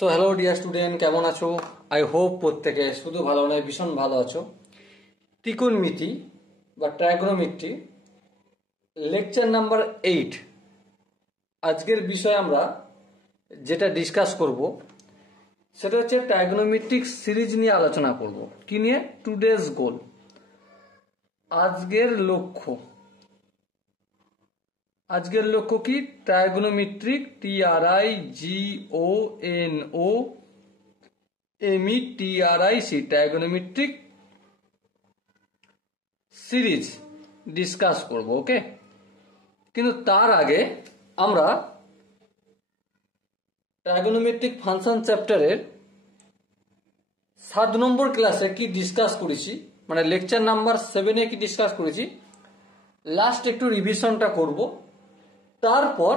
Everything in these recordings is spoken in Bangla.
সো হ্যালো ডিয়ার স্টুডেন্ট, কেমন আছো? আই হোপ প্রত্যেকে শুধু ভালো নয় ভীষণ ভালো আছো। ত্রিকোণমিতি বা ট্রাইগোনোমেট্রি লেকচার নাম্বার 8 আজকের বিষয় আমরা যেটা ডিসকাস করব সেটা হচ্ছে ট্রাইগোনোমেট্রিক সিরিজ নিয়ে আলোচনা করব। কি নিয়ে? টুডেজ গোল, আজকের লক্ষ্য। আজকের লক্ষ্য কি? Trigonometric TRIGONOMETRIC trigonometric series discuss করব। ওকে, কিন্তু তার আগে আমরা ট্রাইগোনোমেট্রিক ফাংশন চ্যাপ্টারের 7 নম্বর ক্লাসে কি ডিসকাস করেছি, মানে লেকচার নাম্বার 7-এ কি ডিসকাস করেছি, লাস্ট একটু রিভিশনটা করব। তারপর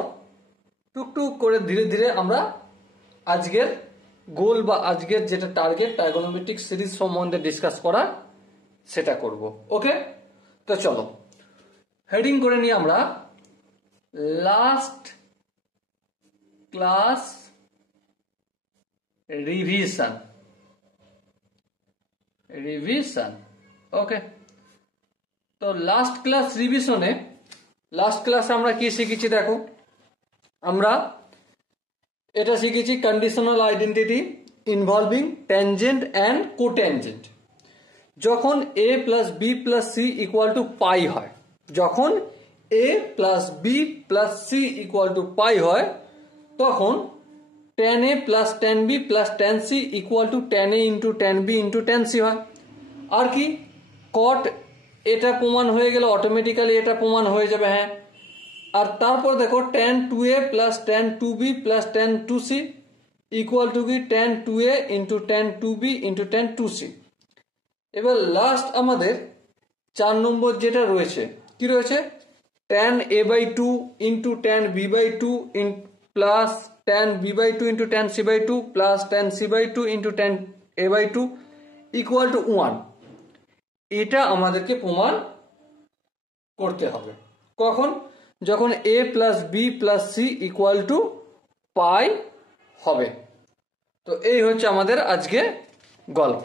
টুকটুক করে ধীরে ধীরে আমরা আজকের গোল বা আজকের যেটা টার্গেট ট্রাইগোনোমেট্রিক সিরিজ সম্বন্ধে ডিসকাস করা সেটা করব। ওকে, তো চলো হেডিং করে নিই আমরা লাস্ট ক্লাস রিভিশন। ওকে, তো লাস্ট ক্লাস রিভিশনে লাস্ট ক্লাসে আমরা কি শিখেছি দেখো। আমরা এটা শিখেছি conditional identity involving tangent and cotangent. যখন a plus b plus c equal to pi হয়, যখন a plus b plus c equal to pi হয়, তখন tan a plus tan b plus tan c equal to tan a into tan b into tan c হয়। আর কি কট এটা প্রমাণ হয়ে গেলে অটোমেটিক্যালি এটা প্রমাণ হয়ে যাবে। হ্যাঁ, আর তারপর দেখো tan 2a plus tan 2b plus tan 2c equal to কি tan 2a into tan 2b into tan 2c। এবার লাস্ট আমাদের 4 নম্বর যেটা রয়েছে, কি রয়েছে? tan a by 2 into tan b by 2 plus tan b by 2 into tan c by 2 plus tan c by 2 into tan a by 2 equal to 1। এটা আমাদেরকে প্রমাণ করতে হবে কখন? যখন a plus b plus c equal to pi হবে। তো এই হচ্ছে আমাদের আজকে গল্প।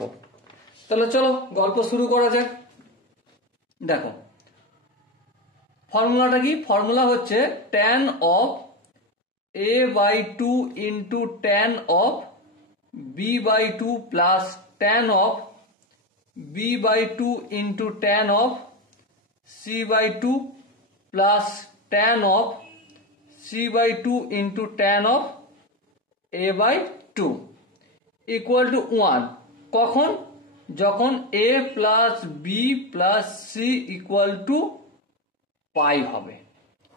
তাহলে চলো গল্প শুরু করা যাক। দেখো ফর্মুলাটা কি? ফর্মুলা হচ্ছে tan of a by 2 into tan of b by 2 plus tan of b by 2 into tan of c by 2 plus tan of c by 2 into tan of a by 2 equal to 1। কখন? যখন a plus b plus c equal to pi হবে।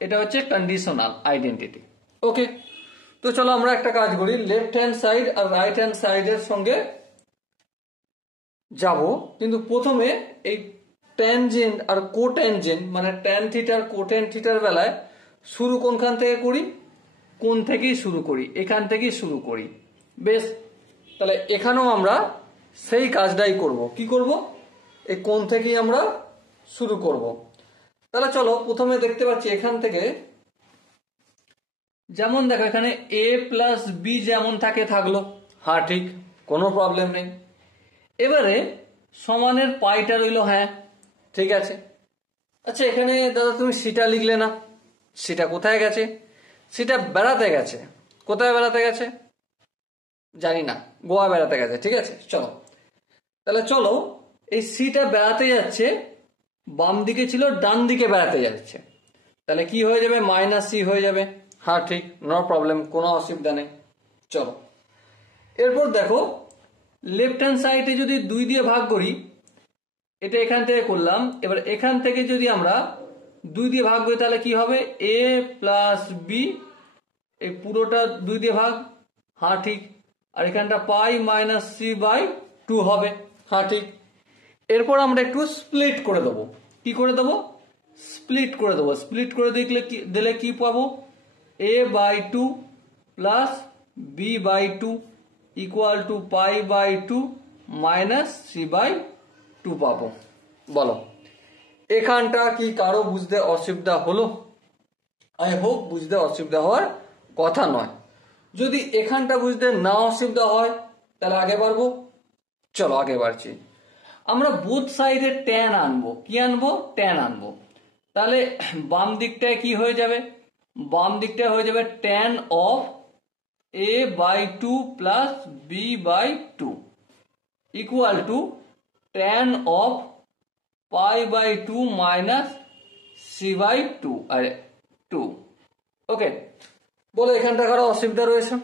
এটা হচ্ছে কন্ডিশনাল আইডেন্টিটি। ওকে, তো চলো আমরা একটা কাজ করি, লেফট হ্যান্ড সাইড আর রাইট হ্যান্ড সাইডের সঙ্গে যাব, কিন্তু প্রথমে এই ট্যানজেন্ট আর কোট্যানজেন্ট মানে ট্যান থিটার কোট্যান থিটার বেলায় শুরু কোনখান থেকে করি? কোন থেকেই শুরু করি, এখান থেকেই শুরু করি। বেশ, তাহলে এখানেও আমরা সেই কাজটাই করব। কি করব? এই কোণ থেকেই আমরা শুরু করব। তাহলে চলো প্রথমে দেখতে পাচ্ছি এখান থেকে, যেমন দেখো এখানে a প্লাস বি যেমন থাকে থাকলো। হ্যাঁ ঠিক, কোনো প্রবলেম নেই। এবারে সমানের পাইটা রইলো। হ্যাঁ ঠিক আছে। আচ্ছা এখানে দাদা তুমি সিটা লিখলে না, সিটা কোথায় গেছে? সিটা বেড়াতে গেছে। কোথায় বেড়াতে গেছে জানি না, গোয়া বেড়াতে গেছে। ঠিক আছে, চলো তাহলে চলো এই সিটা বেড়াতে যাচ্ছে, বাম দিকে ছিল ডান দিকে বেড়াতে যাচ্ছে, তাহলে কি হয়ে যাবে? মাইনাস সি হয়ে যাবে। হ্যাঁ ঠিক, নো প্রবলেম, কোনো অসুবিধা নেই। চলো এরপর দেখো লেফট হ্যান্ড সাইডে যদি 2 দিয়ে ভাগ করি, এটা এখান থেকে করলাম। এবার এখান থেকে যদি আমরা 2 দিয়ে ভাগ করি তাহলে কি হবে? a প্লাস বি, এই পুরোটা 2 দিয়ে ভাগ। হ্যাঁ ঠিক, আর এখানটা পাই মাইনাস সি বাই 2 হবে। হ্যাঁ ঠিক। এরপর আমরা একটু স্প্লিট করে দেবো। কি করে দেবো? স্প্লিট করে দেবো। স্প্লিট করে দিলে কি পাবো? a by 2 plus B by 2 equal to pi by 2 minus C by 2 পাবো। বলো এখানটা কি কারো বুঝতে অসুবিধা হলো? আই হোপ বুঝতে অসুবিধা হওয়ার কথা নয়। যদি এখানটা বুঝতে না অসুবিধা হয় তাহলে আগে বাড়বো। চলো আগে বাড়ছি। আমরা বোথ সাইডে ট্যান আনবো। কি আনবো? ট্যান আনবো। তাহলে বাম দিকটায় কি হয়ে যাবে? বাম দিকটায় হয়ে যাবে tan of a/2 plus b/2 equal to tan of π/2 minus c/2 আর 2। ওকে, বলো এখানটা কারো অসুবিধা রয়েছে?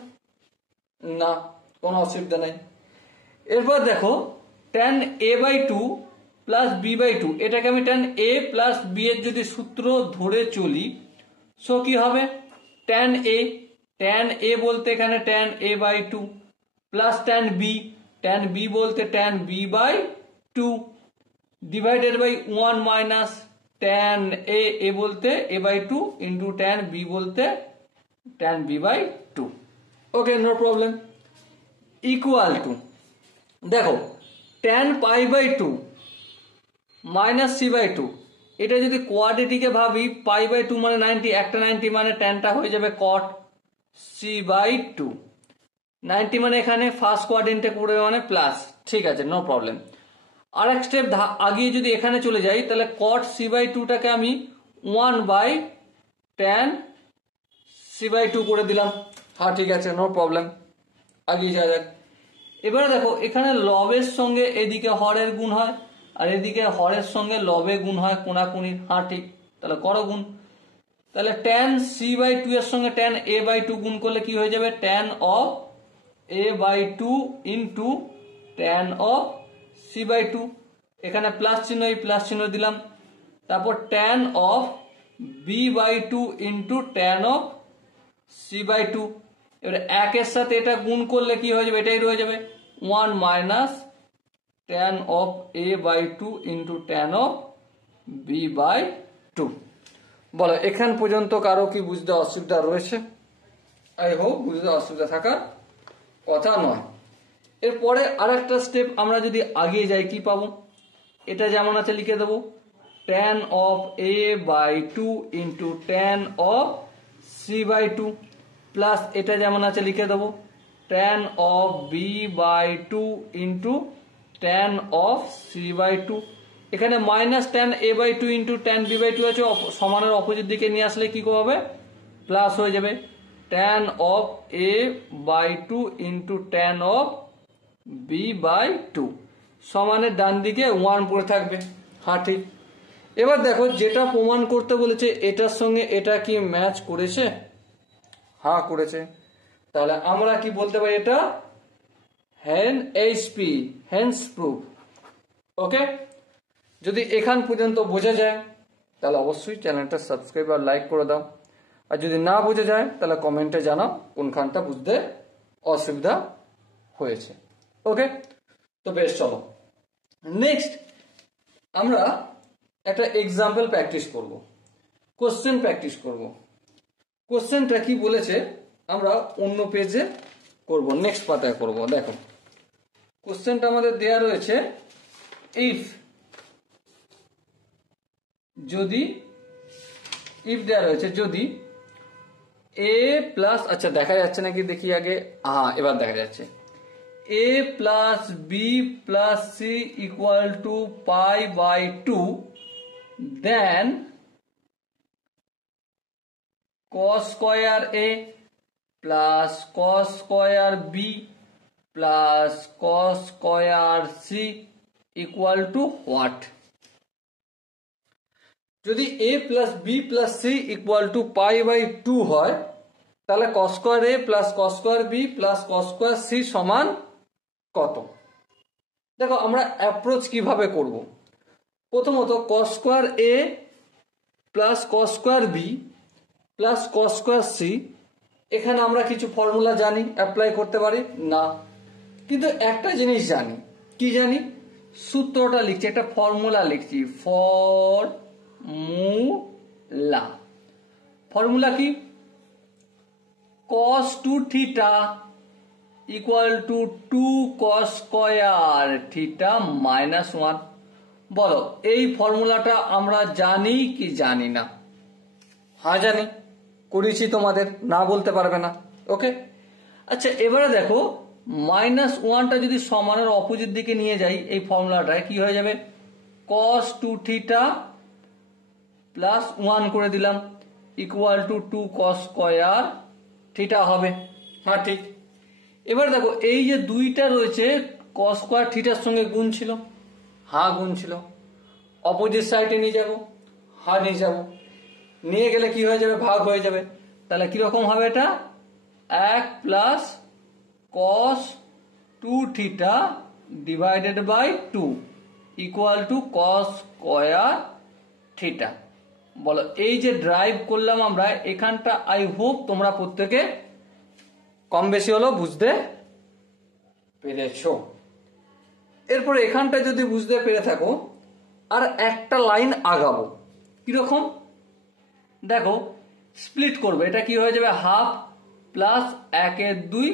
না, কোনো অসুবিধা নাই। এরপর দেখো ট্যান a/2 প্লাস b/2, এটাকে আমি ট্যান a প্লাস b এর যদি সূত্র ধরে চলি, সো কি হবে? ট্যান a বলতে এখানে tan a/2 plus tan b বলতে tan b/2 divided by 1 minus tan a বলতে a/2 ইন্টু ট্যান b বলতে tan b/2। Okay, no problem. Equal to দেখো ট্যান π/2 মাইনাস c/2, এটা যদি কোয়াড্রেটিকে ভাবি π/2 মানে 90, একটা 90 মানে ট্যানটা হয়ে যাবে cot c/2। 90 মানে এখানে ফার্স্ট কোয়াড্রেন্টে পড়বে মানে প্লাস, ঠিক আছে, নো প্রবলেম। আর এক স্টেপ আগিয়ে যদি এখানে চলে যাই তাহলে cot c/2টাকে আমি 1/tan c/2 করে দিলাম। হ্যাঁ ঠিক আছে, নো প্রবলেম, আগিয়ে যাওয়া যাক। এবারে দেখো এখানে লবের সঙ্গে এদিকে হরের গুণ হয় আর এদিকে হরের সঙ্গে লবে গুণ হয় কোনাকুনি। হ্যাঁ ঠিক, তাহলে করো গুণ। তাহলে ট্যান c/2 এর সঙ্গে ট্যান a/2 গুণ করলে কি হয়ে যাবে? Tan of a/2 into tan of c/2। এখানে প্লাস চিহ্ন, এই প্লাস চিহ্ন দিলাম। তারপর tan of b/2 into tan of c/2। এবারে একের সাথে এটা গুণ করলে কি হয়ে যাবে? এটাই রয়ে যাবে 1 minus tan of a/2 into tan of b/2। বলো এখান পর্যন্ত কারো কি বুঝতে অসুবিধা রয়েছে? আই হোপ বুঝতে অসুবিধা থাকার কথা নয়। এরপরে আর একটা স্টেপ আমরা যদি আগিয়ে যাই কি পাবো? এটা যেমন আছে লিখে দেবো tan of a/2 into tan of c/2 plus এটা যেমন আছে লিখে দেবো tan of b/2 into tan of c/2। এখানে minus tan a/2 into tan b/2 আছে, সমানের অপোজিট দিকে নিয়ে আসলে কি হবে? প্লাস হয়ে যাবে tan of a/2 into tan of b/2 সমানের ডান দিকে 1 পড়ে থাকবে। হ্যাঁ ঠিক। এবার দেখো যেটা প্রমাণ করতে বলেছে এটার সঙ্গে এটা কি ম্যাচ করেছে? হ্যাঁ করেছে। তাহলে আমরা কি বলতে পারি? এটা হেন্স প্রুফ। ওকে, যদি এখান পর্যন্ত বোঝা যায় তাহলে অবশ্যই চ্যানেলটা সাবস্ক্রাইব আর লাইক করে দাও। আর যদি না বোঝা যায় তাহলে কমেন্টে জানাও কোনখানটা বুঝতে অসুবিধা হয়েছে। ওকে, তো বেশ, চলো নেক্সট আমরা একটা এক্সাম্পল প্র্যাকটিস করব, কোশ্চেন প্র্যাকটিস করব। কোশ্চেনটা কি বলেছে আমরা অন্য পেজে করব, নেক্সট পাতায় করব। দেখো কোশ্চেনটা আমাদের দেয়া রয়েছে ইফ, যদি ইফ দেয়া রয়েছে যদি a প্লাস, আচ্ছা দেখা যাচ্ছে নাকি দেখি আগে, হ্যাঁ এবার দেখা যাচ্ছে, a plus b plus c equal to π/2 then cos square a plus cos square b plus cos square c equal to what? যদি a plus b plus c equal to π/2 হয় তাহলে cos square a plus cos square b plus cos square c সমান কত? দেখো আমরা অ্যাপ্রোচ কিভাবে করব। প্রথমত cos square a plus cos square b plus cos square c, এখানে আমরা কিছু ফর্মুলা জানি, অ্যাপ্লাই করতে পারি না, কিন্তু একটা জিনিস জানি। কি জানি? সূত্রটা লিখছি, একটা ফর্মুলা লিখছি, ফর্মুলা কি? cos 2 theta equal to 2 cos square theta minus 1। বলো এই ফর্মুলাটা আমরা জানি কি জানি না? হ্যাঁ জানি, করেছি, তোমাদের না বলতে পারবে না। ওকে, আচ্ছা এবারে দেখো -1টা যদি সমানের অপোজিট দিকে নিয়ে যাই এই ফর্মুলাটায় কি হয়ে যাবে, cos 2 থিটা প্লাস 1 করে দিলাম equal to 2 cos square theta হবে। হ্যাঁ ঠিক। এবার দেখো এই যে দুইটা রয়েছে cos স্কয়ার থিটার সঙ্গে গুণ ছিল, হ্যাঁ গুণ ছিল, অপোজিট সাইডে নিয়ে যাব, হ্যাঁ নিয়ে যাব, নিয়ে গেলে কি হয়ে যাবে, ভাগ হয়ে যাবে। তাহলে কিরকম হবে এটা, 1 plus cos 2 theta divided by 2 equal to cos square theta. বলো এই যে ড্রাইভ করলাম আমরা এখানটা, আই হোপ তোমরা প্রত্যেকে কম বেশি হলো বুঝতে পেরেছো। এরপরে এখানটা যদি বুঝতে পেরে থাকো আর একটা লাইন আগাবো, কিরকম দেখো, স্প্লিট করবে, এটা কি হয়ে যাবে, half plus 1/2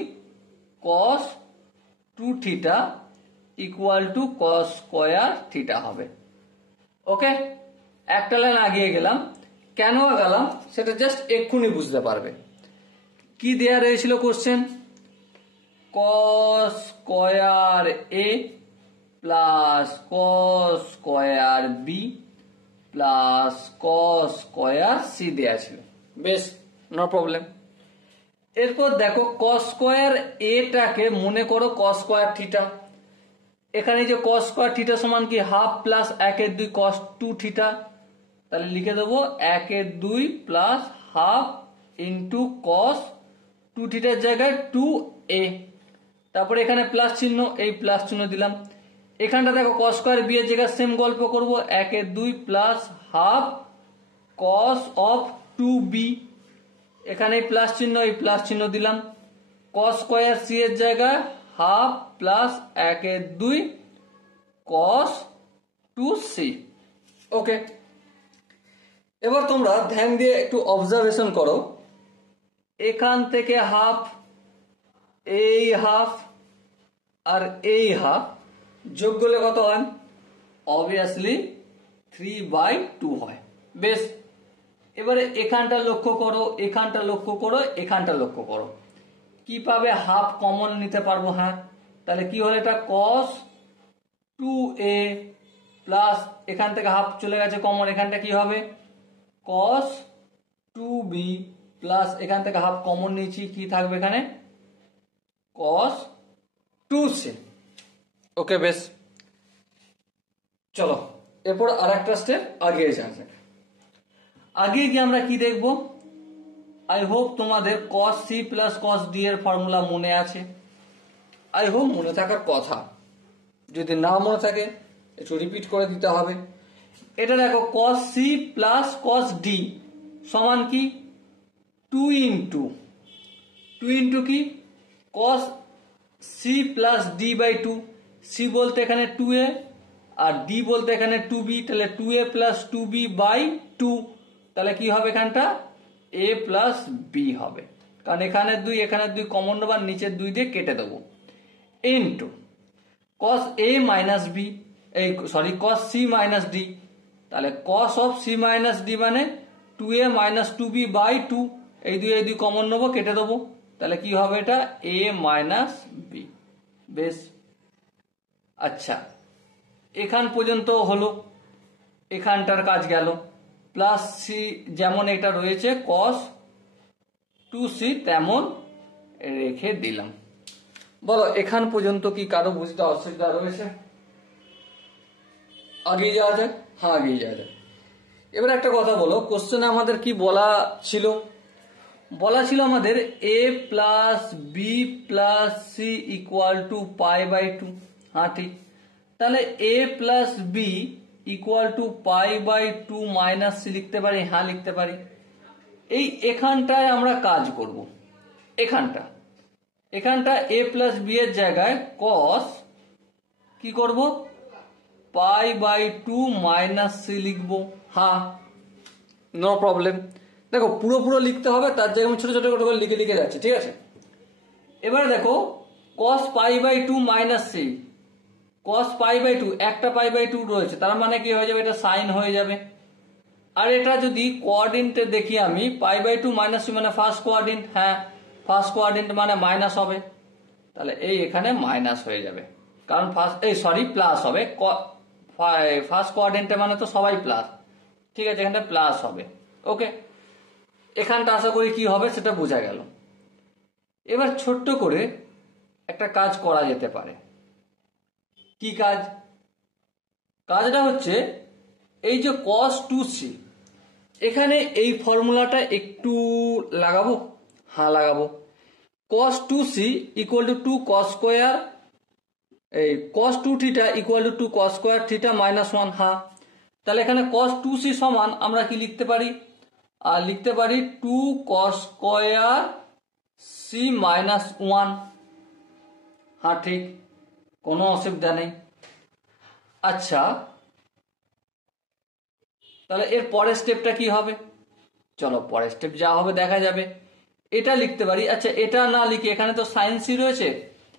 cos 2 theta equal to cos square theta হবে। ওকে, একটা লাইন আগিয়ে গেলাম, কেন গেলাম সেটা জাস্ট এক্ষুনি বুঝতে পারবে। কি দেয়া রয়েছিল question, cos square a plus cos square b plus cos square c দেয়া ছিল, বেশ নো প্রবলেম। এরপর দেখো cos স্কয়ার a টাকে মনে করো cos স্কয়ার থিটা, এখানে যে cos স্কয়ার থিটা সমান কি হাফ প্লাস 1/2 cos 2 থিটা, তাহলে লিখে দেবো 1/2 প্লাস হাফ ইন্টু cos 2 থিটার জায়গায় 2a, তারপরে এখানে প্লাস চিহ্ন, এই প্লাস চিহ্ন দিলাম। এখানটা দেখো cos স্কয়ার b এর জায়গায় সেম গল্প করব, 1/2 plus half cos of 2b, এখানে প্লাস চিহ্ন, এই প্লাস চিহ্ন দিলাম। cos স্কয়ার c এর জায়গায় হাফ প্লাস 1/2 cos 2c। ওকে, এবার তোমরা ধ্যান দিয়ে একটু অবজারভেশন করো, এখান থেকে হাফ, এই হাফ আর এই হাফ যোগ করলে কত হয়, অবভিয়াসলি 3/2 হয়। বেশ, এবারে এখানটা লক্ষ্য করো, এখানটা লক্ষ্য করো, এখানটা লক্ষ্য করো, কি পাবে, হাফ কমন নিতে পারবো। হ্যাঁ, তাহলে কি হলো, এটা cos 2a প্লাস এখান থেকে হাফ চলে গেছে কমন, এখানটা কি হবে cos 2b প্লাস এখান থেকে হাফ কমন নিয়েছি, কি থাকবে এখানে cos 2c। ওকে বেশ, চলো এরপর আর একটা স্টেপ আগে যাওয়া যাক। আগে গিয়ে আমরা কি দেখবো, আই হোপ তোমাদের cos c plus cos d এর ফর্মুলা মনে আছে, আই হোপ মনে থাকার কথা, যদি না মনে থাকে একটু রিপিট করে দিতে হবে। এটা দেখো cos c plus cos d সমান কি 2 ইন্টু কি cos c plus d by 2, c বলতে এখানে 2a আর d বলতে এখানে 2b, তাহলে 2a প্লাস 2b বাই 2, তাহলে কি হবে এখানটা a প্লাস b হবে, কারণ এখানে 2 এখানে 2 কমন নেবার, নিচের 2 দিয়ে কেটে দেবো, into cos a minus b, এই sorry cos c minus d, তাহলে cos of c minus d মানে 2a মাইনাস 2b বাই 2, এই 2 কমন নেবো, কেটে দেবো, তাহলে কি হবে এটা a মাইনাস b। বেশ, আচ্ছা এখান পর্যন্ত হলো, এখানটার কাজ গেল, প্লাস সি যেমন এটা রয়েছে cos 2c তেমন রেখে দিলাম। বলো এখান পর্যন্ত কি কারো বুঝতে অসুবিধা রয়েছে, আগে যাওয়া যাক। হ্যাঁ আগে যাওয়া যাক। এবার একটা কথা বলো, কোশ্চেনে আমাদের কি বলা ছিল, বলা ছিল আমাদের a plus b plus c equal to π/2। হ্যাঁ ঠিক, তাহলে a plus b equal to π/2 minus c লিখতে পারি, হ্যাঁ লিখতে পারি। এই এখানটায় আমরা কাজ করব, এখানটা a প্লাস বি এর জায়গায় cos কি করব π/2 মাইনাস সি লিখবো। হ্যাঁ নো প্রবলেম, দেখো পুরো লিখতে হবে, তার জায়গায় আমি ছোট ছোট করে লিখে যাচ্ছি, ঠিক আছে। এবারে দেখো cos π/2 মাইনাস সি, cos π/2 একটা π/2 রয়েছে, তার মানে কি হয়ে যাবে, এটা সাইন হয়ে যাবে। আর এটা যদি কোঅর্ডিনেটে দেখি আমি, π/2 মাইনাস সি মানে ফার্স্ট কোঅর্ডিনেট, হ্যাঁ ফার্স্ট কোয়াড্রেন্ট মানে মাইনাস হবে, তাহলে এই এখানে মাইনাস হয়ে যাবে, কারণ প্লাস হবে, ফার্স্ট কোয়াড্রেন্টে মানে তো সবাই প্লাস, ঠিক আছে, এখানটা প্লাস হবে। ওকে, এখানটা আশা করি কি হবে সেটা বোঝা গেল। এবার ছোট্ট করে একটা কাজ করা যেতে পারে। কি কাজ? কাজটা হচ্ছে এই যে cos 2c, এখানে এই ফর্মুলাটা একটু লাগাবো। হ্যাঁ লাগাবো। cos 2c equal to 2 cos square, এই cos 2 theta equal to 2 cos square theta minus 1। হ্যাঁ, তাহলে এখানে cos 2c সমান আমরা কি লিখতে পারি? আর লিখতে পারি 2 cos স্কোয়ার c মাইনাস 1। হ্যাঁ ঠিক, কোনো অসুবিধা নেই। আচ্ছা, তাহলে এর পরের স্টেপটা কি হবে? চলো পরের স্টেপ যা হবে দেখা যাবে। এটা লিখতে পারি, আচ্ছা এটা না লিখে, এখানে তো সাইন সি রয়েছে,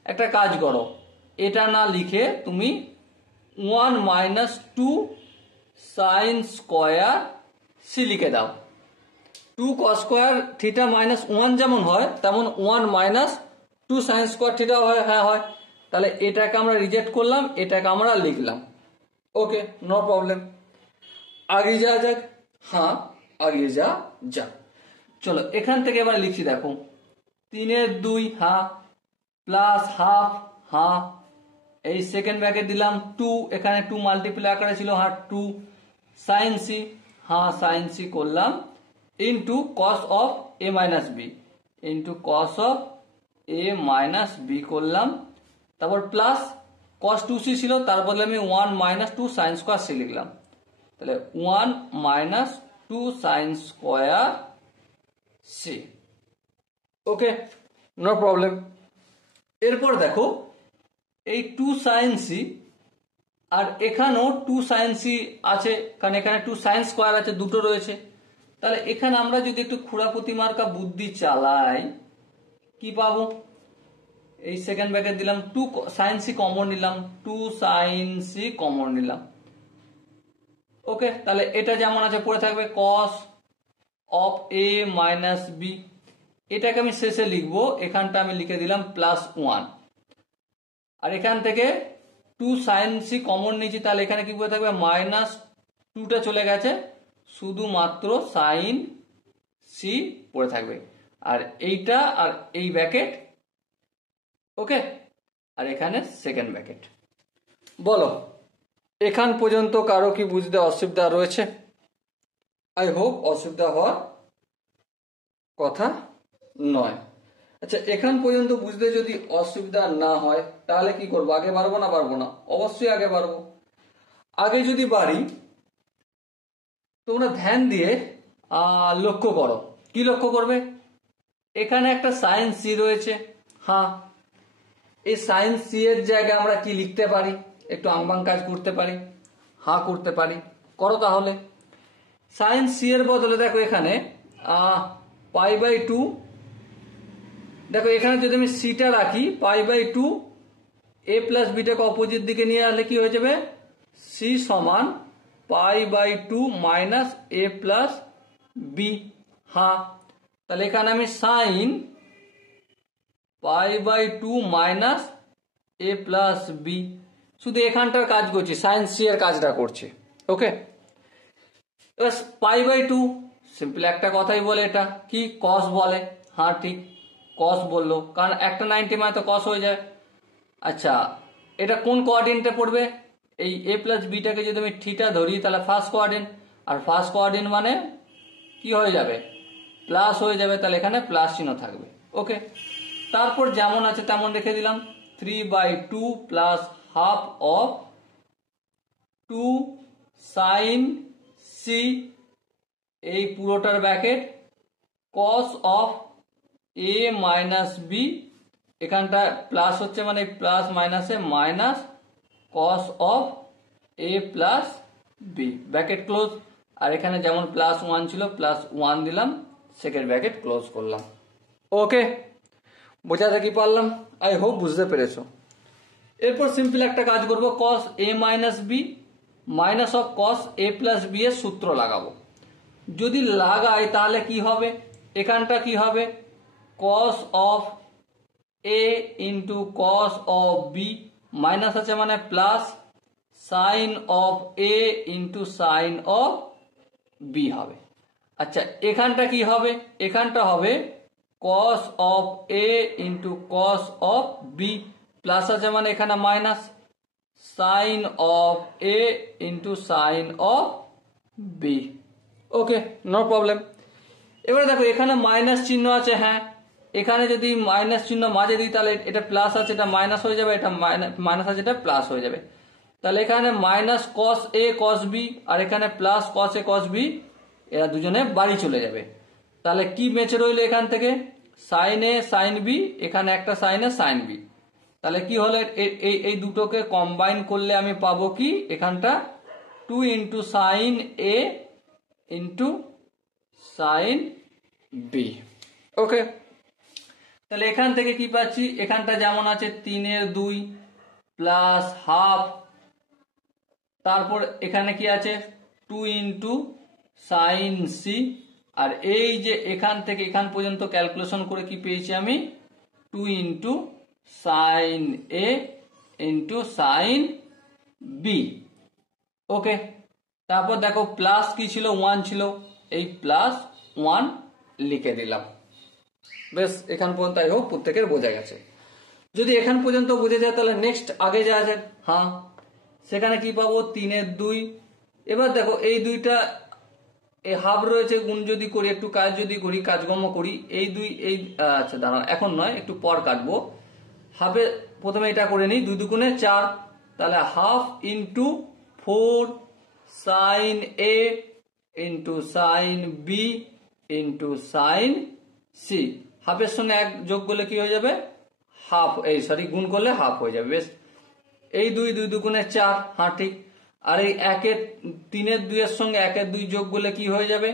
একটা কাজ করো, এটা না লিখে তুমি 1 মাইনাস 2 সাইন স্কোয়ার সি লিখে দাও। 2 cos স্কোয়ার থিটা মাইনাস 1 যেমন হয় তেমন 1 মাইনাস 2 সাইন স্কোয়ার থিটা হয়। হ্যাঁ হয়, তাহলে এটাকে আমরা রিজেক্ট করলাম, এটাকে আমরা লিখলাম। ওকে, নো প্রবলেম। আগে যাওয়া যাক। হ্যাঁ আগে যা। চলো এখান থেকে এবার লিখছি, দেখো 3 2 হ্যাঁ প্লাস হাফ, হ্যাঁ এই সেকেন্ড ব্র্যাকেট দিলাম 2, এখানে 2 মাল্টিপ্লাই আকারে ছিল, হ্যাঁ 2 সাইন সি, হ্যাঁ সাইন সি করলাম, into cos of A minus B, into cos of A minus B করলাম, তারপর প্লাস cos 2c ছিল, তার বদলে আমি 1 মাইনাস 2 সাইন স্কোয়ার সি লিখলাম, তাহলে 1 মাইনাস 2 সাইন স্কোয়ার সি। ওকে, নো প্রবলেম। এরপর দেখো এই 2 সাইন সি আর এখানেও 2 সাইন সি আছে, কারণ এখানে 2 সাইন স্কোয়ার আছে, দুটো রয়েছে। তাহলে এখানে আমরা যদি একটু খুঁড়াপুতি মার্কা বুদ্ধি চালাই, কি পাবো? এই সেকেন্ড ব্র্যাকেট দিলাম, 2 সাইন সি কমন নিলাম, 2 সাইন সি কমন নিলাম। ওকে, তাহলে এটা যেমন আছে পড়ে থাকবে cos of A minus B, এটাকে আমি শেষে লিখবো, এখানটা আমি লিখে দিলাম প্লাস 1, আর এখান থেকে 2 সাইন সি কমন নিয়েছি, তাহলে এখানে কি পড়ে থাকবে? মাইনাস 2টা চলে গেছে, শুধুমাত্র সাইন সি পড়ে থাকবে, আর এইটা আর এই ব্র্যাকেট। ওকে, আর এখানে সেকেন্ড ব্র্যাকেট। বলো এখান পর্যন্ত কারো কি বুঝতে অসুবিধা রয়েছে? আই হোপ অসুবিধা হওয়ার কথা নয়। আচ্ছা, এখান পর্যন্ত বুঝতে যদি অসুবিধা না হয় তাহলে কি করবো? আগে বাড়বো না বাড়বো না? অবশ্যই আগে বাড়বো। আগে যদি বাড়ি, তোমরা ধ্যান দিয়ে লক্ষ্য করো। কি লক্ষ্য করবে? এখানে একটা সাইন সি রয়েছে। হ্যাঁ, এই সাইন সি এর জায়গায় আমরা কি লিখতে পারি? একটু আংবাং কাজ করতে পারি। হ্যাঁ করতে পারি, করো তাহলে। সাইন সি এর বদলে দেখো এখানে পাই বাই 2, দেখো এখানে যদি আমি সিটা রাখি পাই বাই 2, এ প্লাস বিটাকে অপোজিট দিকে নিয়ে আসলে কি হয়ে যাবে? সি সমান pi by 2 minus a plus b. হ্যাঁ, তাহলে এখানে আমি sine pi by 2 minus a plus b, শুধু এখানটার কাজ করছি, সাইন সি এর কাজটা করছি। ওকে, পাই বাই 2 সিম্পল একটা কথাই বলে, এটা কি কস বলে। হ্যাঁ ঠিক, কস বললো, কারণ একটা 90 মানে তো কস হয়ে যায়। আচ্ছা, এটা কোন কোঅর্ডিনেটে পড়বে? এই এ প্লাস বিটাকে যদি আমি থিটা ধরি তাহলে ফার্স্ট কোঅর্ডিনেট, আর ফার্স্ট কোঅর্ডিনেট মানে কি হয়ে যাবে? প্লাস হয়ে যাবে, তাহলে এখানে প্লাস চিহ্ন থাকবে। ওকে, তারপর যেমন আছে তেমন রেখে দিলাম, 3/2 plus half of 2 sine c, এই পুরোটার bracket cos of A minus b, এখানটা প্লাস হচ্ছে মানে প্লাস মাইনাসে minus cos of a plus b, bracket close. আর এখানে যেমন প্লাস 1 ছিল প্লাস 1 দিলাম, সেকেন্ড ব্র্যাকেট ক্লোজ করলাম। ওকে, বোঝাতে কি পারলাম? আই হোপ বুঝতে পেরেছো। এরপর সিম্পল একটা কাজ করব, cos a minus b minus of cos a plus b এর সূত্র লাগাবো। যদি লাগাই তাহলে কি হবে? এখানটা কি হবে? Cos of A into cos of B, minus আছে মানে plus sine of A into sine of B হবে। আচ্ছা এখানটা কি হবে, এখানটা হবে cos of A into cos of B, plus আছে মানে এখানে minus sine of A into sine of B. Okay, no problem. এবারে দেখো এখানে মাইনাস চিহ্ন আছে, হ্যাঁ এখানে যদি মাইনাস চিহ্ন মাঝে দিই তাহলে এটা প্লাস আছে এটা মাইনাস হয়ে যাবে, এটা মাইনাস আছে এটা প্লাস হয়ে যাবে। তাহলে এখানে মাইনাস কস এ কস বি আর এখানে প্লাস কস এ কস বি, এরা দুজনে বাড়ি চলে যাবে। তাহলে কি বেঁচে রইল এখান থেকে, সাইন এ সাইন বি, এখানে একটা সাইন এ সাইন বি। তাহলে কি হলো, এই দুটোকে কম্বাইন করলে আমি পাবো কি, এখানটা 2 into sine a into sine B. ওকে, তাহলে এখান থেকে কি পাচ্ছি, এখানটা যেমন আছে 3/2 প্লাস হাফ, তারপর এখানে কি আছে 2 ইন্টু সাইন সি, আর এই যে এখান থেকে এখান পর্যন্ত ক্যালকুলেশন করে কি পেয়েছি আমি 2 into sine a into sine B. ওকে, তারপর দেখো প্লাস কি ছিল 1 ছিল, এই প্লাস 1 লিখে দিলাম। বেশ, এখান পর্যন্ত আই হোপ প্রত্যেকের বোঝা গেছে। যদি এখান পর্যন্ত বুঝে যায় তাহলে নেক্সট আগে যাওয়া যাক। হ্যাঁ, সেখানে কি পাবো 3/2। এবার দেখো এই দুইটা এই হাফ রয়েছে, গুণ যদি করি একটু কাজ যদি করি কাজকর্ম করি, এই দুই এই আচ্ছা দাঁড়াও এখন নয় একটু পর কাটবো। হাফে প্রথমে এটা করে নিই, 2 দুগুণে 4, তাহলে half into 4 sine a into sine b into sine c, হাফের সঙ্গে 1 যোগ করলে কি হয়ে যাবে হাফ, এই সরি গুণ করলে হাফ হয়ে যাবে। বেশ, এই 2 দুগুণে 4, হ্যাঁ ঠিক। আর এই 3/2 এর সঙ্গে 1/2 যোগ করলে কি হয়ে যাবে,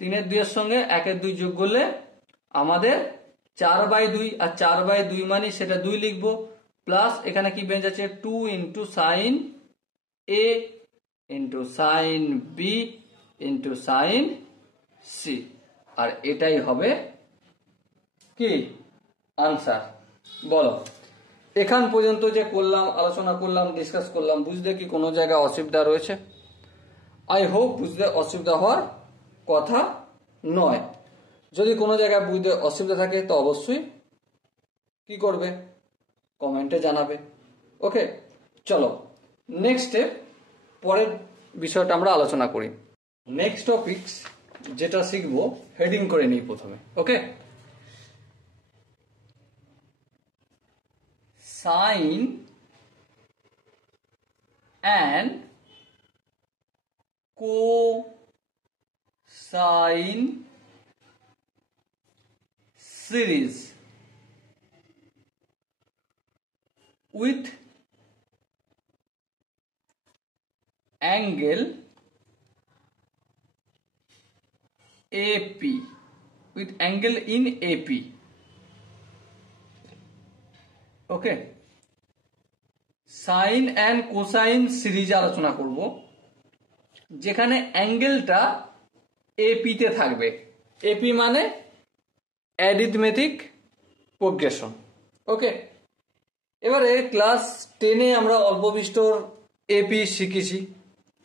3/2 এর সঙ্গে 1/2 যোগ করলে আমাদের 4/2, আর 4/2 মানে সেটা 2 লিখবো, প্লাস এখানে কি বেঞ্চ আছে 2 into sine a into sine b into sine c, আর এটাই হবে কি আনসার। বলো এখান পর্যন্ত যে করলাম, আলোচনা করলাম, ডিসকাস করলাম, বুঝতে কি কোনো জায়গায় অসুবিধা রয়েছে? আই হোপ বুঝতে অসুবিধা হওয়ার কথা নয়। যদি কোনো জায়গায় বুঝতে অসুবিধা থাকে তো অবশ্যই কি করবে, কমেন্টে জানাবে। ওকে, চলো নেক্সট স্টেপ, পরের বিষয়টা আমরা আলোচনা করি। নেক্সট টপিকস যেটা শিখবো হেডিং করে নিই প্রথমে। ওকে, sign and cosine series with angle AP, with angle in AP. Okay, sine and cosine series আলোচনা করব, যেখানে অ্যাঙ্গেলটা এপি তে থাকবে। এপি মানে অ্যারিথমেটিক প্রোগ্রেশন। ওকে, এবারে ক্লাস 10-এ আমরা অল্প বিস্তর এপি শিখেছি,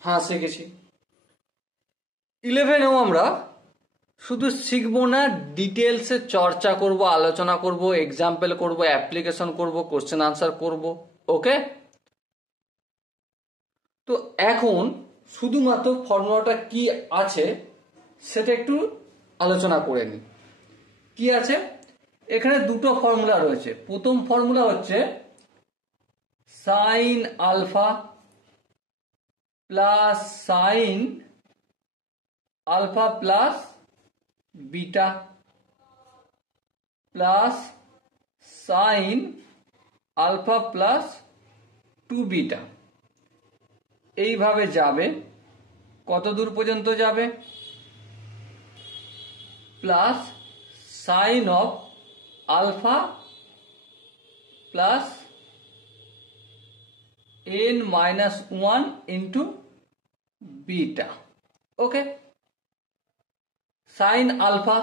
হ্যাঁ শিখেছি। 11-এও আমরা শুধু শিখবো না, ডিটেলসে চর্চা করব, আলোচনা করব, এক্সাম্পল করব, অ্যাপ্লিকেশন করব, কোশ্চেন আনসার করব। ওকে, তো এখন শুধুমাত্র ফর্মুলাটা কি আছে সেটা একটু আলোচনা করে নিই। কি আছে, এখানে দুটো ফর্মুলা রয়েছে। প্রথম ফর্মুলা হচ্ছে sine alpha plus sine alpha plus beta plus sine alpha plus 2 beta, এইভাবে যাবে। কত দূর পর্যন্ত যাবে, plus sine of alpha plus n-1 into beta. Okay, sine alpha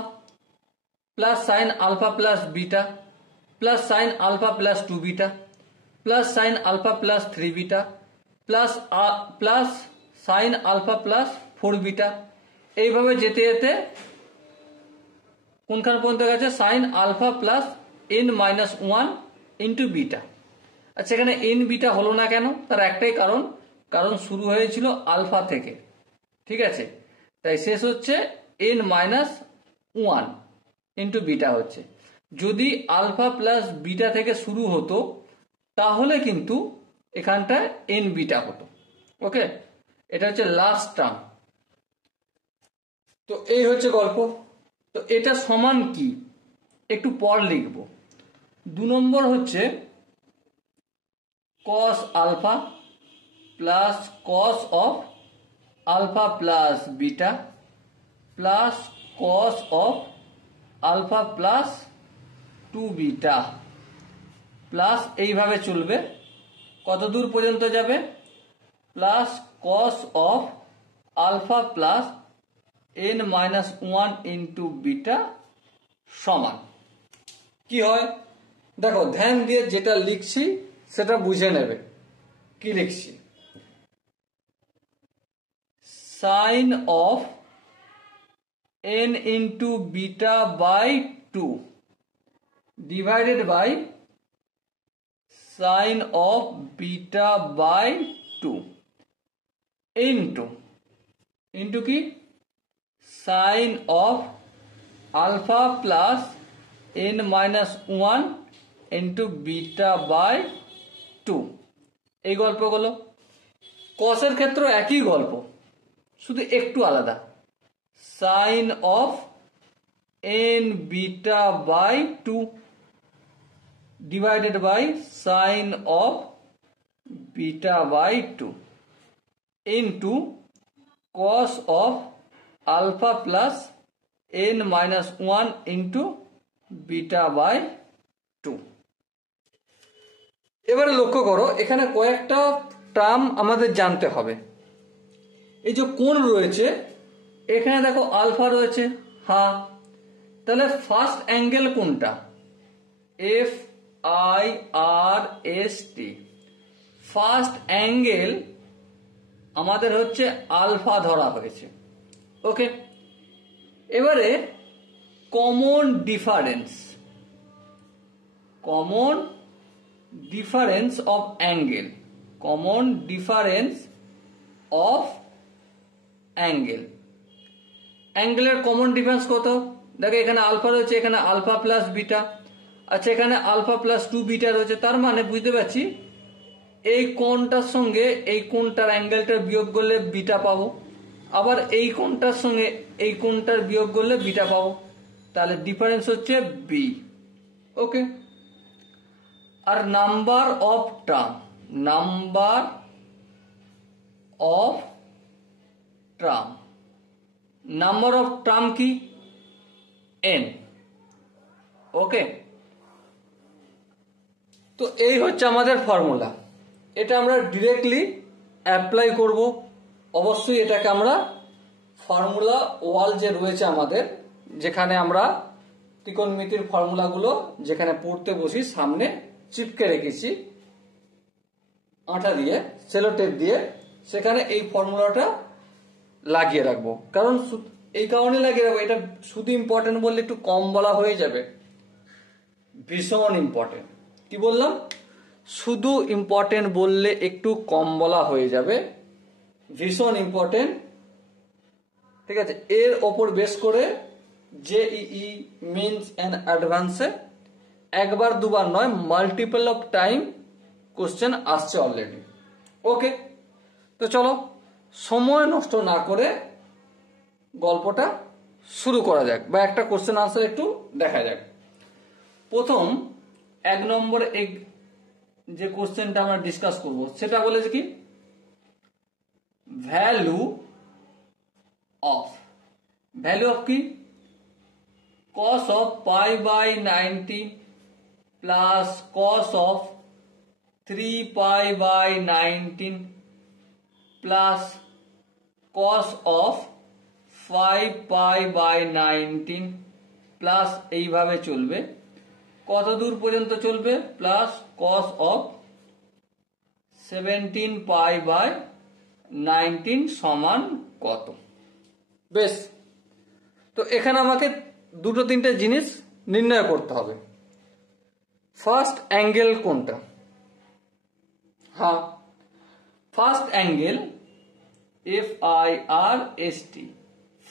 plus sine alpha plus beta plus sine alpha plus 2 beta plus sine alpha plus 3 beta plus plus sine alpha plus 4 beta, এইভাবে যেতে যেতে কোনখান পর্যন্ত গেছে sine alpha plus n minus 1 into beta. আচ্ছা, এখানে n বিটা হলো না কেন? তার একটাই কারণ, কারণ শুরু হয়েছিল আলফা থেকে, ঠিক আছে, তাই শেষ হচ্ছে n মাইনাস 1 ইন্টু বিটা হচ্ছে। যদি আলফা প্লাস বিটা থেকে শুরু হতো তাহলে কিন্তু এখানটায় n বিটা হতো। ওকে, এটা হচ্ছে লাস্ট টার্ম। তো এই হচ্ছে গল্প। তো এটা সমান কি একটু পর লিখব। 2 নম্বর হচ্ছে cos alpha plus cos of alpha plus beta plus cos of alpha plus 2 beta plus এইভাবে চলবে, কত দূর পর্যন্ত যাবে? Plus cos of alpha plus n minus 1 into beta সমান কি হয় দেখো, ধ্যান দিয়ে যেটা লিখছি সেটা বুঝে নেবে। কি লিখছি? Sine of n into beta by 2 divided by sine of beta by 2 into কি sine of alpha plus n minus 1 into beta by 2। এই গল্পগুলো কসের ক্ষেত্রে একই গল্প, শুধু একটু আলাদা। Sine of n beta by 2 divided by sine of beta by 2 into cos of alpha plus n minus 1 into beta by 2। এবারে লক্ষ্য করো, এখানে কয়েকটা টার্ম আমাদের জানতে হবে। এই যে কোণ রয়েছে, এখানে দেখো আলফা রয়েছে, হ্যাঁ, তাহলে ফার্স্ট অ্যাঙ্গেল কোনটা? FIRST, ফার্স্ট অ্যাঙ্গেল আমাদের হচ্ছে আলফা ধরা হয়েছে। ওকে, এবারে কমন ডিফারেন্স অফ অ্যাঙ্গেল, অ্যাঙ্গেলের কমন ডিফারেন্স কত? দেখো এখানে আলফা রয়েছে, এখানে আলফা প্লাস বিটা, আচ্ছা এখানে আলফা প্লাস 2 বিটা রয়েছে, তার মানে বুঝতে পারছি এই কোণটার সঙ্গে এই কোণটার অ্যাঙ্গেলটার বিয়োগ করলে বিটা পাবো, আবার এই কোণটার সঙ্গে এই কোণটার বিয়োগ করলে বিটা পাবো, তাহলে ডিফারেন্স হচ্ছে বি। ওকে, আর নাম্বার অফ টার্ম কি? n। ওকে, তো এই হচ্ছে আমাদের ফর্মুলা। এটা আমরা ডিরেক্টলি অ্যাপ্লাই করব। অবশ্যই এটাকে আমরা ফর্মুলা ওয়াল যে রয়েছে আমাদের, যেখানে আমরা ত্রিকোণমিতির ফর্মুলাগুলো যেখানে পড়তে বসি সামনে চিপকে রেখেছি আঠা দিয়ে, সেলোটেপ দিয়ে, সেখানে এই ফর্মুলাটা লাগিয়ে রাখবো। কারণ এই কারণে লাগিয়ে রাখবো, এটা শুধু ইম্পর্টেন্ট বললে একটু কম বলা হয়ে যাবে, ভীষণ ইম্পর্টেন্ট। কি বললাম? শুধু ইম্পর্টেন্ট বললে একটু কম বলা হয়ে যাবে, ভীষণ ইম্পর্টেন্ট। ঠিক আছে, এর ওপর বেস করে JEE মেন্স এন্ড অ্যাডভান্সে একবার দুবার নয়, মাল্টিপল অফ টাইম কোশ্চেন আসছে অলরেডি। ওকে, তো চলো সময় নষ্ট না করে গল্পটা শুরু করা যাক, বা একটা কোশ্চেন আনসার একটু দেখা যাক। প্রথম 1 নম্বর যে কোশ্চেনটা আমরা ডিসকাস করব সেটা বলেছে কি, ভ্যালু অফ কি cos of pi by 90 plus cos of 3 pi by 19 plus cos of 5 pi by 19 plus এইভাবে চলবে, কত দূর পর্যন্ত চলবে, প্লাস কস অফ 17π/19 সমান কত। বেশ, তো এখানে আমাকে দুটো তিনটে জিনিস নির্ণয় করতে হবে। ফার্স্ট অ্যাঙ্গেল কোনটা? হ্যাঁ, first angle FIRST,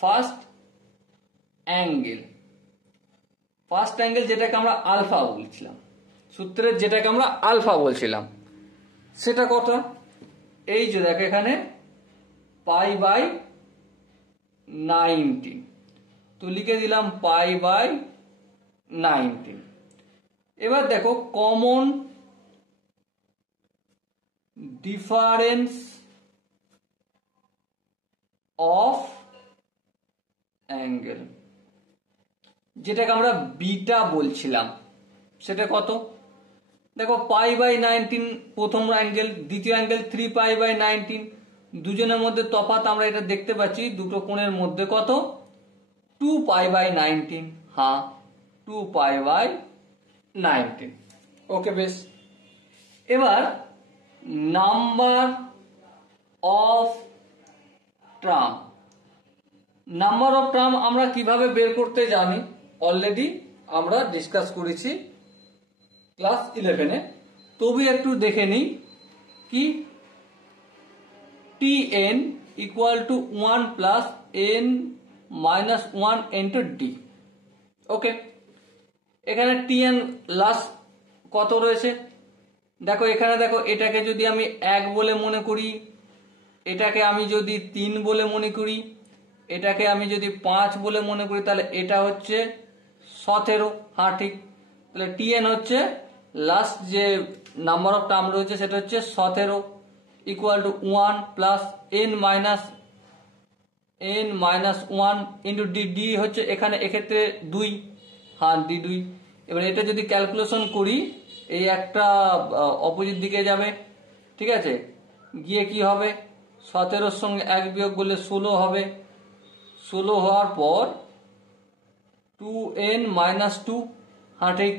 first angle, first angle যেটাকে আমরা আলফা বলছিলাম, সূত্রের যেটাকে আমরা আলফা বলছিলাম, সেটা কত? এই যে দেখো এখানে π/19, তো লিখে দিলাম π/19। এবার দেখো কমন ডিফারেন্স অফ অ্যাঙ্গেল, যেটাকে আমরা বিটা বলছিলাম, সেটা কত? দেখো π/19 প্রথম অ্যাঙ্গেল, দ্বিতীয় অ্যাঙ্গেল 3π/19, দুজনের মধ্যে তফাৎ আমরা এটা দেখতে পাচ্ছি, দুটো কোণের মধ্যে কত? 2π/19। হ্যাঁ, 2π/19। ওকে, বেশ। এবার number of term, number of term আমরা কিভাবে বের করতে জানি, অলরেডি আমরা ডিসকাস করেছি ক্লাস 11-এ, তবে একটু দেখে নিই কি, Tn = 1 + n-1 × d। ওকে, এখানে Tn লাস্ট কত রয়েছে দেখো, এখানে দেখো, এটাকে যদি আমি 1 বলে মনে করি, এটাকে আমি যদি 3 বলে মনে করি, এটাকে আমি যদি 5 বলে মনে করি, তাহলে এটা হচ্ছে 17। হ্যাঁ, ঠিক। তাহলে Tn হচ্ছে লাস্ট যে নাম্বার অফ টার্ম রয়েছে সেটা হচ্ছে 17 = 1 + n-1 × d। d হচ্ছে এখানে এক্ষেত্রে 2। হ্যাঁ, d2। এবার এটা যদি ক্যালকুলেশন করি, এই একটা অপোজিট দিকে যাবে, ঠিক আছে, গিয়ে কি হবে, 17-র সঙ্গে 1 বিয়োগ করলে 16 হবে, 16 হওয়ার পর 2n-2। হ্যাঁ, ঠিক।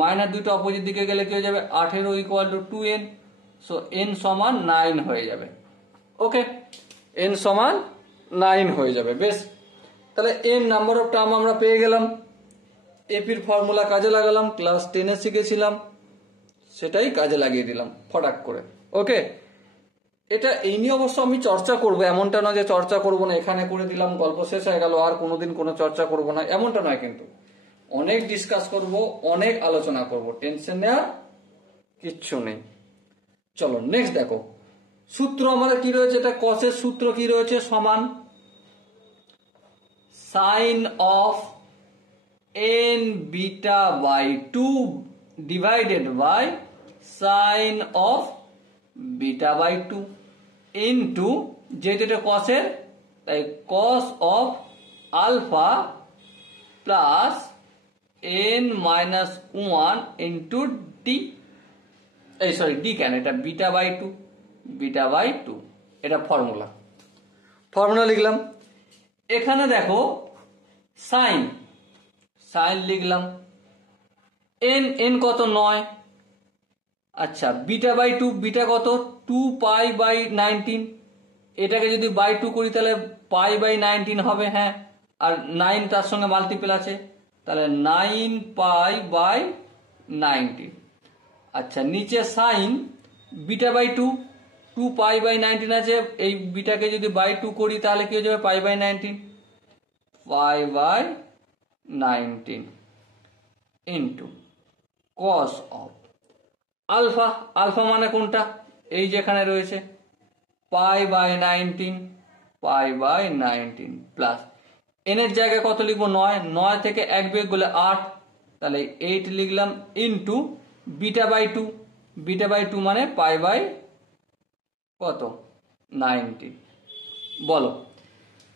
মাইনাস দুটো অপোজিট দিকে গেলে কি হয়ে যাবে, 18 = 2n, সো n সমান 9 হয়ে যাবে। ওকে, n সমান 9 হয়ে যাবে। বেশ, তাহলে n নাম্বার অফ টার্ম আমরা পেয়ে গেলাম। এপির ফর্মুলা কাজে লাগালাম, ক্লাস 10-এ শিখেছিলাম, সেটাই কাজে লাগিয়ে দিলাম ফটাক করে। ওকে, এটা এই নিয়ে অবশ্য আমি চর্চা করব, এমনটা নয় যে চর্চা করব না, এখানে করে দিলাম গল্প শেষ হয়ে গেল, আর কোনোদিন কোনো চর্চা করব না, এমনটা নয়, কিন্তু অনেক ডিসকাস করব, অনেক আলোচনা করব, টেনশন নেওয়ার কিচ্ছু নেই। চলো নেক্সট দেখো, সূত্র আমাদের কি রয়েছে, এটা কসের সূত্র কি রয়েছে, সমান sine of n-β/2 divided by sine of β/2 into, যেহেতু এটা কসের তাই cos of alpha plus n-1 into D, এই সরি ডি কেন, এটা β/2, এটা ফর্মুলা লিখলাম। এখানে দেখো সাইন লিখলাম, n কত, 9। আচ্ছা, β/2, বিটা কত, 2π/19, এটাকে যদি বাই 2 করি তাহলে π/19 হবে। হ্যাঁ, আর 9 তার সঙ্গে মাল্টিপল আছে, তাহলে 9π/19। আচ্ছা, নিচে সাইন β/2, 2π/19 আছে, এই বিটাকে যদি বাই 2 করি তাহলে কি হয়ে যাবে, π/19 into cos of alpha, alpha মানে কোনটা, এই যেখানে রয়েছে π/19 প্লাস n এর জায়গায় কত লিখবো, 9, 9 থেকে 1 বিয়োগ করলে 8, তাহলে 8 লিখলাম ইন্টু β/2 মানে π/19। বলো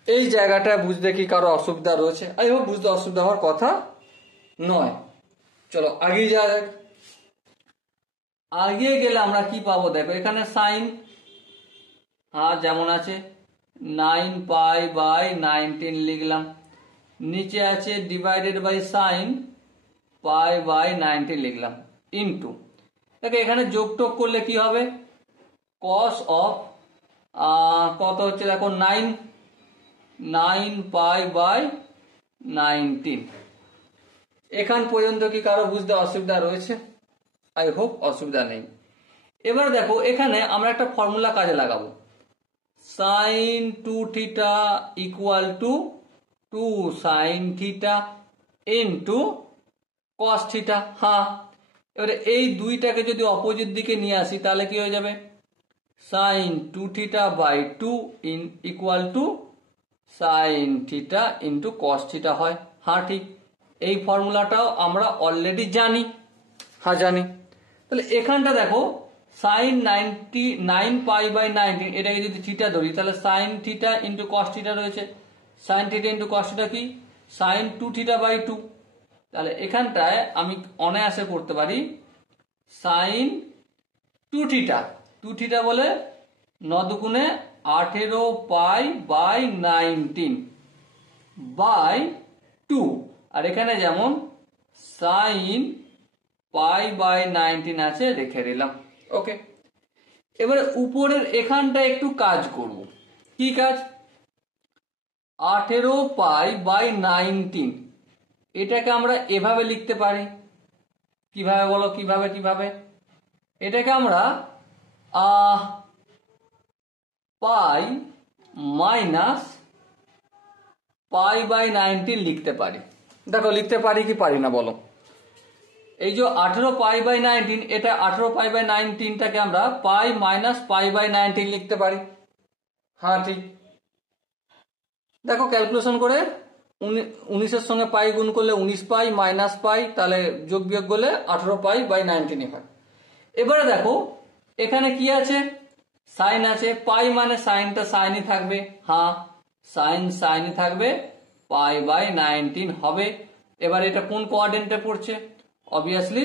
এই জায়গাটা বুঝতে কি কারো অসুবিধা রয়েছে? আই হোপ বুঝতে অসুবিধা হওয়ার কথা নয়। চলো আগেই যাওয়া যাক। আগে গেলে আমরা কি পাবো দেখো, এখানে সাইন যেমন আছে 9π/19 লিখলাম, নিচে আছে divided by sine pi by 90 লিখলাম ইন্টু দেখো এখানে যোগ টোগ করলে কি হবে কস অফ কত হচ্ছে দেখো 9 পাই বাই 19। এখান পর্যন্ত কি কারো বুঝতে অসুবিধা রয়েছে? আই হোপ অসুবিধা নেই। এবার দেখো এখানে আমরা একটা ফর্মুলা কাজে লাগাবো, sine 2 theta equal to 2 sine theta into cos theta. হ্যাঁ, এবারে এই দুইটাকে যদি অপোজিট দিকে নিয়ে আসি তাহলে কি হয়ে যাবে, sine 2 theta by 2 equal to sine theta into cos theta হয়। হ্যাঁ ঠিক, এই ফর্মুলাটাও আমরা অলরেডি জানি। হ্যাঁ জানি। তাহলে এখানটা দেখো সাইন 9 পাই বাই 19 এটাকে যদি থিটা ধরি তাহলে sine theta into cos theta রয়েছে, sine theta into cos theta কি সাইন 2 থিটা বাই 2। তাহলে এখানটায় আমি অনায়াসে করতে পারি সাইন 2 থিটা, 2 থিটা বলে 9 দুগুণে 18 পাই বাই 19 বাই 2, আর এখানে যেমন সাইন পাই বাই 19 আছে রেখে দিলাম। ওকে, এবারে উপরের এখানটা একটু কাজ করব। কি কাজ, 18 পাই বাই 19 এটাকে আমরা এভাবে লিখতে পারি। কিভাবে বলো, কিভাবে কিভাবে এটাকে আমরা পাই মাইনাস পাই বাই 19 লিখতে পারি। দেখো লিখতে পারি কি পারি না বলো, এই যে 18 পাই বাই 19 এটা 18 পাই বাই 19টাকে আমরা পাই মাইনাস পাই বাই 19 লিখতে পারি। হ্যাঁ ঠিক, দেখো ক্যালকুলেশন করে 19-এর সঙ্গে পাই গুণ করলে 19 পাই মাইনাস পাই, তাহলে যোগ বিয়োগ করলে 18 পাই বাই 19 হয়। এবারে দেখো এখানে কি আছে, সাইন আছে, পাই মানে সাইনটা সাইনই থাকবে। হ্যাঁ, সাইন সাইনই থাকবে, পাই বাই 19 হবে। এবার এটা কোন কোয়াড্রেন্টে পড়ছে, অবভিয়াসলি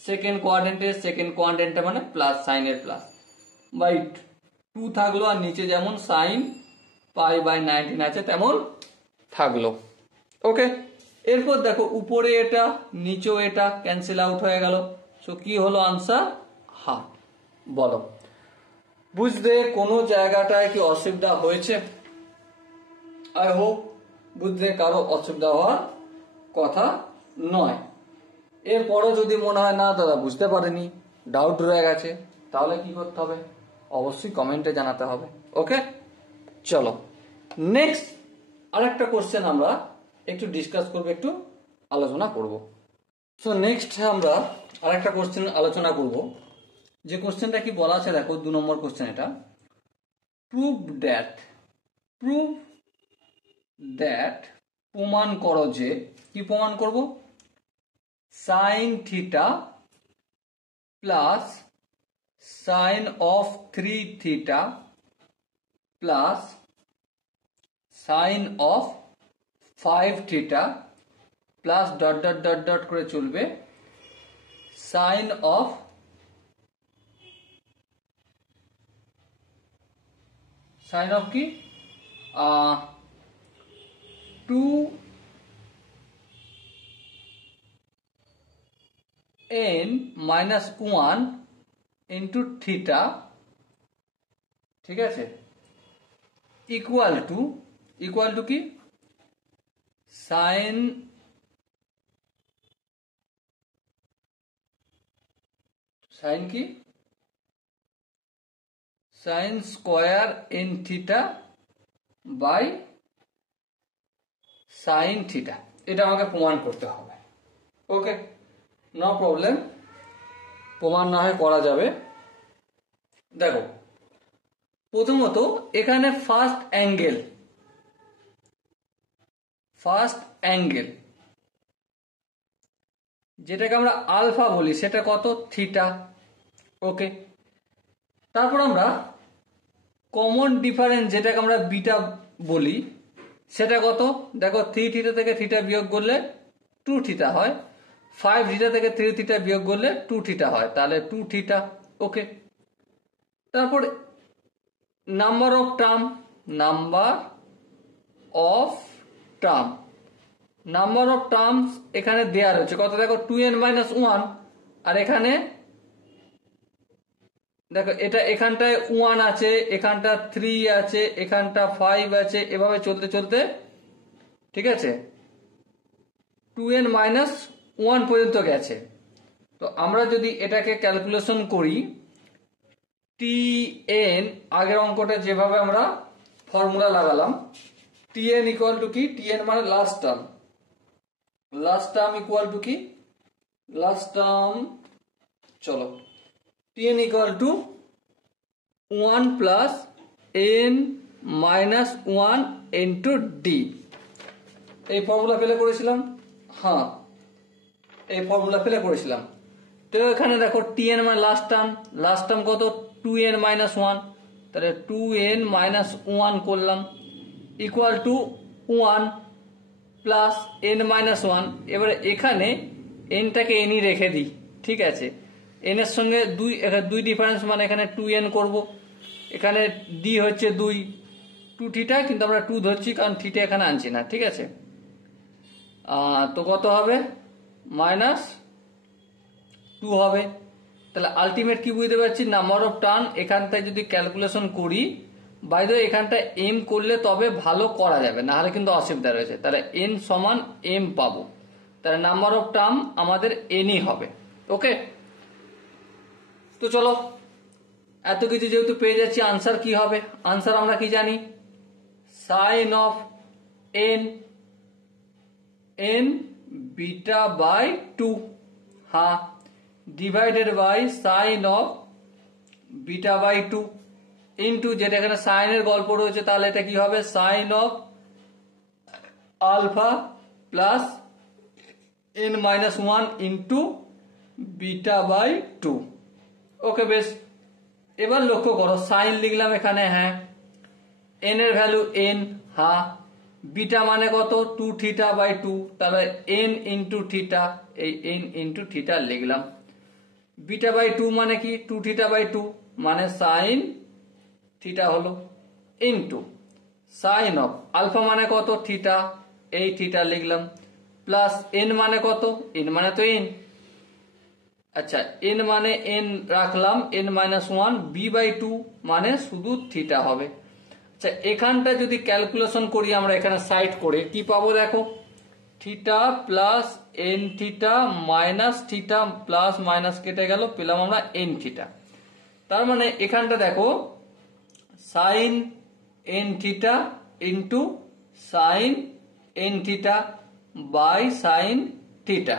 সেকেন্ড কোয়াড্রেন্টে, সেকেন্ড কোয়াড্রেন্টে মানে প্লাস, সাইনের প্লাস বাই 2 থাকলো, আর নিচে যেমন সাইন পাই বাই 19 আছে তেমন থাকলো। ওকে, এরপর দেখো উপরে এটা নিচেও এটা ক্যান্সেল আউট হয়ে গেল। সো কি হলো আনসার, হ্যাঁ। বলো বুঝতে কোনো জায়গাটায় কি অসুবিধা হয়েছে? আই হোপ বুঝতে কারো অসুবিধা হওয়ার কথা নয়। এরপরও যদি মনে হয় না দাদা বুঝতে পারেনি, ডাউট রয়ে গেছে, তাহলে কি করতে হবে, অবশ্যই কমেন্টে জানাতে হবে। ওকে, চলো নেক্সট আরেকটা কোশ্চেন আমরা একটু ডিসকাস করব, একটু আলোচনা করব। সো নেক্সট আমরা আরেকটা কোশ্চেন আলোচনা করব। যে কোশ্চেনটা কি বলা আছে দেখো, 2 নম্বর কোশ্চেন এটা, প্রুভ দ্যাট প্রমাণ করো যে, কি প্রমাণ করব, sine theta plus sine of 3 theta plus sine of 5 theta plus dot dot dot dot করে চলবে সাইন অফ কি 2n-1 ইন্টু থিটা, ঠিক আছে, ইকুয়াল টু কি সাইন কি sine square N theta by sine theta. এটা আমাকে প্রমাণ করতে হবে। ওকে, নো প্রবলেম, প্রমাণ না হয় করা যাবে। দেখো প্রথমত এখানে ফার্স্ট অ্যাঙ্গেল যেটাকে আমরা আলফা বলি সেটা কত, থিটা। ওকে, তারপর আমরা কমন ডিফারেন্স যেটাকে আমরা বিটা বলি সেটা কত, দেখো 3 থিটা থেকে থিটা বিয়োগ করলে 2 থিটা হয়, 5 থিটা থেকে 3 থিটা বিয়োগ করলে 2 থিটা হয়, তাহলে 2 থিটা। ওকে, তারপর number of term number of terms এখানে দেওয়া রয়েছে কত দেখো 2n-1, আর এখানে দেখো এটা এখানটায় 1 আছে, এখানটা 3 আছে, এখানটা 5 আছে, এভাবে চলতে চলতে ঠিক আছে 2n-1 পর্যন্ত গেছে। তো আমরা যদি এটাকে ক্যালকুলেশন করি tn, আগের অঙ্কটা যেভাবে আমরা ফর্মুলা লাগালাম, tn ইকুয়াল টু কি, tn মানে last term, last term equal to কি, লাস্ট টার্ম, চলো tn equal to 1 plus n-1 into D. এই ফর্মুলা ফেলে করেছিলাম, হ্যাঁ এই ফর্মুলা ফেলে করেছিলাম। তো এখানে দেখো tn মানে লাস্ট টার্ম কত 2n-1, তাহলে 2n-1 করলাম ইকুয়াল টু 1 প্লাস n-1। এবারে এখানে nটাকে nই রেখে দিই, ঠিক আছে, n এর সঙ্গে 2 ডিফারেন্স মানে এখানে 2n করব, এখানে d হচ্ছে 2 থিটা, কিন্তু আমরা 2 ধরছি কারণ থিটা এখানে আনছি না, ঠিক আছে। তো কত হবে -2 হবে। তাহলে আলটিমেট কি বুঝতে পারছি, নাম্বার অফ টার্ন এখানটায় যদি ক্যালকুলেশন করি, বাই দ্য ওয়ে এখানটা m করলে তবে ভালো করা যাবে, না হলে কিন্তু অসুবিধা রয়েছে। তাহলে n সমান m পাবো, তাহলে নাম্বার অফ টার্ম আমাদের nই হবে। ওকে, তো চলো এত কিছু যেহেতু পেয়ে যাচ্ছি, আনসার কি হবে, আনসার আমরা কি জানি, sine of n beta by 2, হ্যাঁ, divided by sine of beta by 2 into, যেটা এখানে সাইনের গল্প রয়েছে, তাহলে এটা কি হবে, sine of alpha plus n-1 into beta by 2। Okay, বেশ, এবার লক্ষ্য করো সাইন লিখলাম এখানে, হ্যাঁ, n এর ভ্যালু n, হ্যাঁ, বিটা মানে কত 2 থিটা বাই 2, তাহলে n ইন্টু থিটা, এই n ইন্টু থিটা লিখলাম। বিটা বাই 2 মানে কি 2 থিটা বাই 2 মানে সাইন থিটা হলো, ইন্টু সাইন অফ আলফা মানে কত থিটা, এই থিটা লিখলাম, প্লাস n মানে কত, n মানে তো n, আচ্ছা n মানে n রাখলাম, n-1 b বাই 2 মানে শুধু থিটা হবে। আচ্ছা এখানটা যদি ক্যালকুলেশন করি আমরা এখানে সাইড করে কি পাবো দেখো, theta plus n theta minus theta plus minus কেটে গেল, পেলাম আমরা n থিটা। তার মানে এখানটা দেখো sine n theta into sine n theta by sine theta.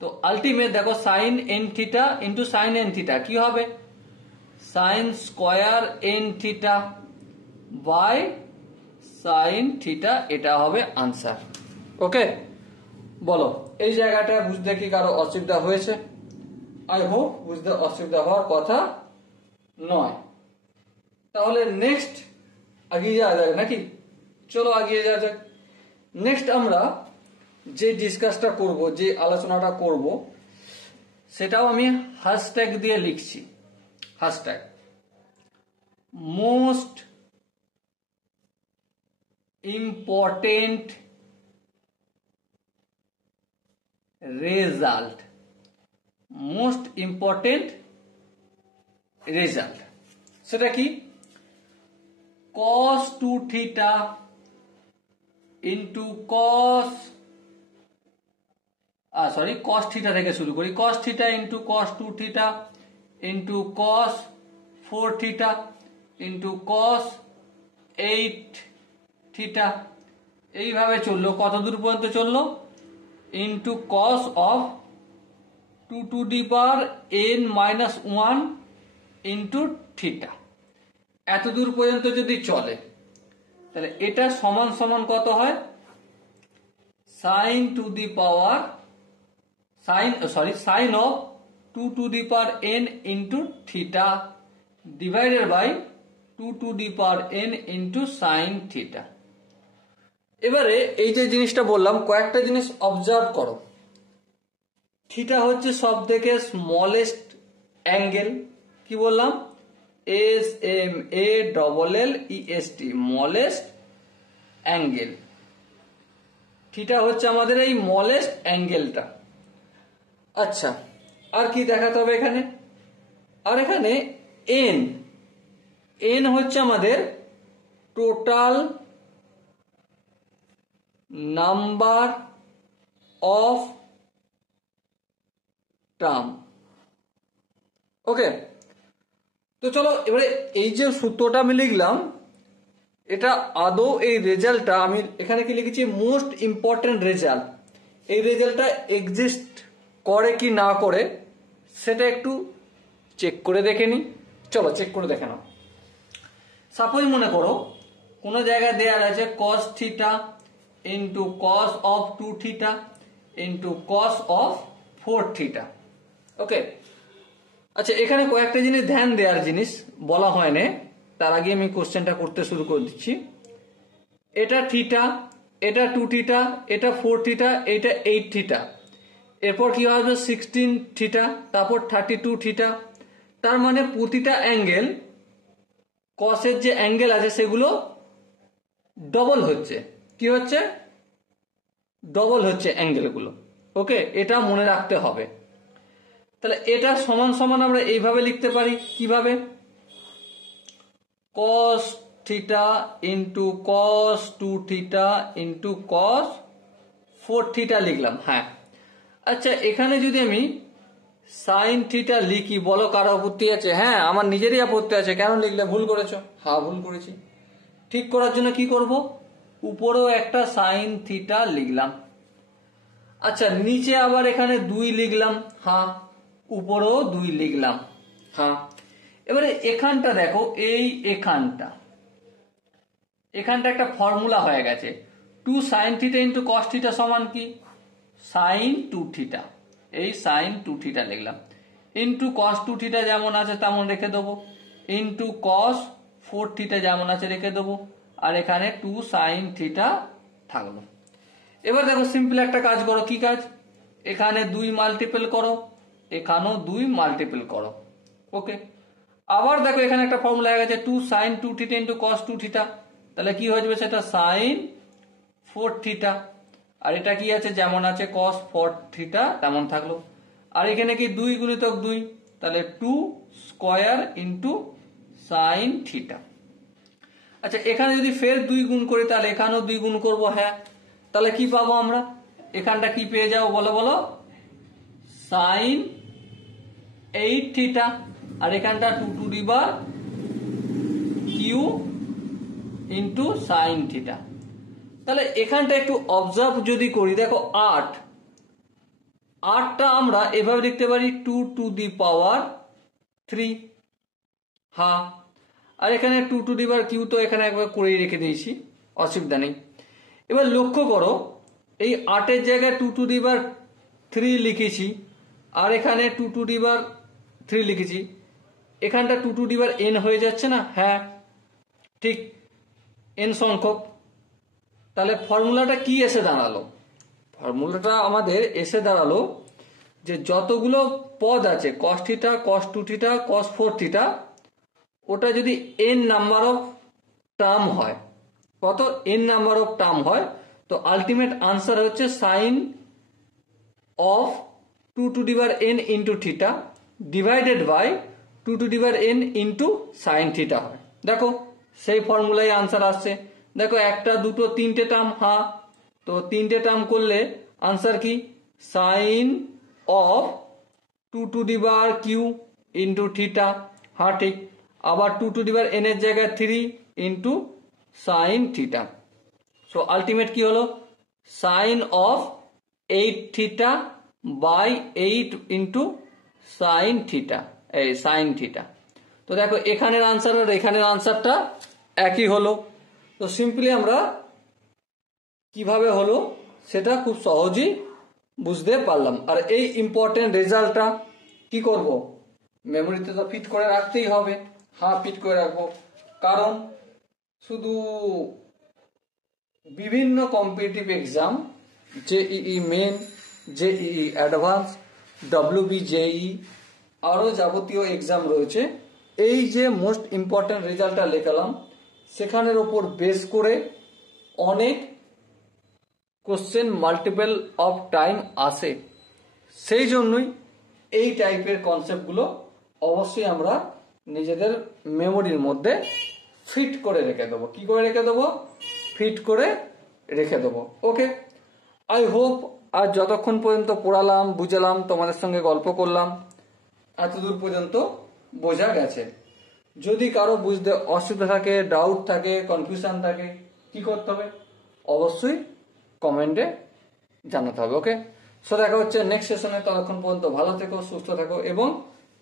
তো আলটিমেট দেখো sine n theta into sine n theta কি হবে, sine square n theta by sine theta, এটা হবে আনসার। ওকে, বলো এই জায়গাটা বুঝতে কি কারো অসুবিধা হয়েছে? আই হোপ বুঝতে অসুবিধা হওয়ার কথা নয়। তাহলে নেক্সট এগিয়ে যাওয়া যাক নাকি, চলো এগিয়ে যাওয়া যাক। নেক্সট আমরা যে ডিসকাসটা করব, যে আলোচনাটা করব, সেটাও আমি হ্যাশট্যাগ দিয়ে লিখছি, hashtag most important result, most important result, সেটা কি, cos 2 theta into cos theta থেকে শুরু করি, cos theta into cos 2 theta into cos 4 theta into cos 8 theta, এইভাবে চললো, কত দূর পর্যন্ত চললো, into cos of 2 to the power n-1 into theta. এত দূর পর্যন্ত যদি চলে তাহলে এটা সমান সমান কত হয়, sine to the power sine of 2 to the power n into theta divided by 2 to the power n into sine theta. এবারে এই যে জিনিসটা বললাম, কয়েকটা জিনিস অবজার্ভ করো। থিটা হচ্ছে সব থেকে স্মলেস্ট অ্যাঙ্গেল, কি বললাম, SMALLEST, স্মলেস্ট অ্যাঙ্গেল, থিটা হচ্ছে আমাদের এই স্মলেস্ট অ্যাঙ্গেলটা। আচ্ছা, আর কি দেখাতে হবে এখানে? আর এখানে এন, এন হচ্ছে আমাদের টোটাল নাম্বার অফ টার্ম। ওকে, তো চলো এবারে এই যে সূত্রটা আমি লিখলাম, এটা আদৌ এই রেজাল্টটা আমি এখানে কি লিখেছি, মোস্ট ইম্পর্টেন্ট রেজাল্ট, এই রেজাল্টটা এক্সিস্ট করে কি না করে সেটা একটু চেক করে দেখে নি। চলো চেক করে দেখে নাও। সাপোজ মনে করো কোনো জায়গায় দেওয়া আছে cos theta into cos of 2 theta into cos of 4 theta. Okay, আচ্ছা এখানে কয়েকটা জিনিস ধ্যান দেওয়ার জিনিস বলা হয় না, তার আগে আমি কোশ্চেনটা করতে শুরু করে দিচ্ছি। এটা থিটা, এটা 2 থিটা, এটা 4 থিটা, এটা 8 থিটা, এরপর কি হবে 16 থিটা, তারপর 32 থিটা। তার মানে প্রতিটা অ্যাঙ্গেল কসের যে অ্যাঙ্গেল আছে সেগুলো ডবল হচ্ছে। কি হচ্ছে? ডবল হচ্ছে অ্যাঙ্গেলগুলো। ওকে, এটা মনে রাখতে হবে। তাহলে এটা সমান সমান আমরা এইভাবে লিখতে পারি, কিভাবে? cos theta into cos 2 theta into cos 4 theta লিখলাম। হ্যাঁ, আচ্ছা এখানে যদি আমি সাইন থিটা লিখি, বলো কারো আপত্তি আছে? হ্যাঁ, আমার নিজেরই আপত্তি আছে। কেন লিখলে? ভুল করেছো? হ্যাঁ ভুল করেছি। ঠিক করার জন্য কি করব? উপরেও একটা সাইন থিটা লিখলাম। আচ্ছা নিচে আবার এখানে 2 লিখলাম। হ্যাঁ, উপরেও 2 লিখলাম। হ্যাঁ, এবারে এখানটা দেখো, এই এখানটা একটা ফর্মুলা হয়ে গেছে, 2 sine theta into cos theta সমান কি? Sine 2 theta. এই সাইন 2 থিটা লিখলাম, ইন্টু কস 2 থিটা যেমন আছে তেমন রেখে দেবো, ইন্টু কস 4 থিটা যেমন আছে রেখে দেবো, আর এখানে 2 সাইন থিটা থাকলো। এবার দেখো সিম্পল একটা কাজ করো। কি কাজ? এখানে 2 মাল্টিপল করো, এখানেও 2 মাল্টিপল করো। ওকে, আবার দেখো এখানে একটা ফর্মুলা হয়ে গেছে 2 sine 2 theta into cos 2 theta. তাহলে কি হয়ে যাবে? সেটা সাইন 4 থিটা। আর এটা কি আছে? যেমন আছে cos 4 থিটা তেমন থাকলো। আর এখানে কি 2 গুণিতক 2, তাহলে 2 স্কয়ার ইন্টু সাইন থিটা। আচ্ছা এখানে যদি ফের 2 গুণ করি তাহলে এখানেও 2 গুণ করব। হ্যাঁ, তাহলে কি পাবো আমরা? এখানটা কি পেয়ে যাবো বলো বলো? Sign 8 theta. আর এখানটা 2 to the power Q into sine theta. তাহলে এখানটা একটু অবজার্ভ যদি করি, দেখো 8টা আমরা এভাবে লিখতে পারি 2 টু দি পাওয়ার 3। হ্যাঁ, আর এখানে 2 টু দি পাওয়ার কিউ তো এখানে একবার করেই রেখে দিয়েছি, অসুবিধা নেই। এবার লক্ষ্য করো, এই 8-এর জায়গায় 2 টু দি পাওয়ার 3 লিখেছি, আর এখানে 2 টু দি পাওয়ার 3 লিখেছি। এখানটা 2 টু দি পাওয়ার n হয়ে যাচ্ছে না? হ্যাঁ ঠিক, n সংখ্যক। তাহলে ফর্মুলাটা কি এসে দাঁড়ালো? ফর্মুলাটা আমাদের এসে দাঁড়ালো যে যতগুলো পদ আছে cos theta, cos 2 theta, cos 4 theta, ওটা যদি n নাম্বার অফ টার্ম হয়, কত? n নাম্বার অফ টার্ম হয়, তো আলটিমেট আনসার হচ্ছে sine of 2 to the power n into theta divided by 2 to the power n into sine theta হয়। দেখো সেই ফর্মুলাই আনসার আসছে। দেখো 1টা 2টো 3টে টার্ম। হ্যাঁ, তো 3টে টার্ম করলে আনসার কি? Sine of 2 to the power Q into theta. হ্যাঁ ঠিক, আবার 2 টু দি পাওয়ার n এর জায়গায় 3 into sine theta. So ultimate কি হলো? Sine of 8 theta by 8 into sine theta, এই সাইন থিটা। তো দেখো এখানের আনসার আর এখানের আনসারটা একই হলো। তো সিম্পলি আমরা কিভাবে হলো সেটা খুব সহজেই বুঝতে পারলাম। আর এই ইম্পর্টেন্ট রেজাল্টটা কি করব? মেমোরিতে তো ফিট করে রাখতেই হবে। হ্যাঁ ফিট করে রাখবো, কারণ শুধু বিভিন্ন competitive exam, JEE Main, JEE Advance, WBJEE, আরও যাবতীয় এক্সাম রয়েছে, এই যে মোস্ট ইম্পর্টেন্ট রেজাল্টটা লেখালাম সেখানের ওপর বেস করে অনেক কোশ্চেন মাল্টিপল অফ টাইম আসে, সেই জন্যই এই টাইপের কনসেপ্টগুলো অবশ্যই আমরা নিজেদের মেমোরির মধ্যে ফিট করে রেখে দেবো। কি করে রেখে দেবো? ফিট করে রেখে দেবো। ওকে, আই হোপ আর যতক্ষণ পর্যন্ত পড়ালাম, বুঝালাম, তোমাদের সঙ্গে গল্প করলাম, এতদূর পর্যন্ত বোঝা গেছে। যদি কারো বুঝতে অসুবিধা থাকে, ডাউট থাকে, কনফিউশন থাকে, কি করতে হবে? অবশ্যই কমেন্টে জানাতে হবে। ওকে, সো দেখা হচ্ছে নেক্সট সেশনে। ততক্ষণ পর্যন্ত ভালো থেকো, সুস্থ থাকো এবং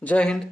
জয় হিন্দ।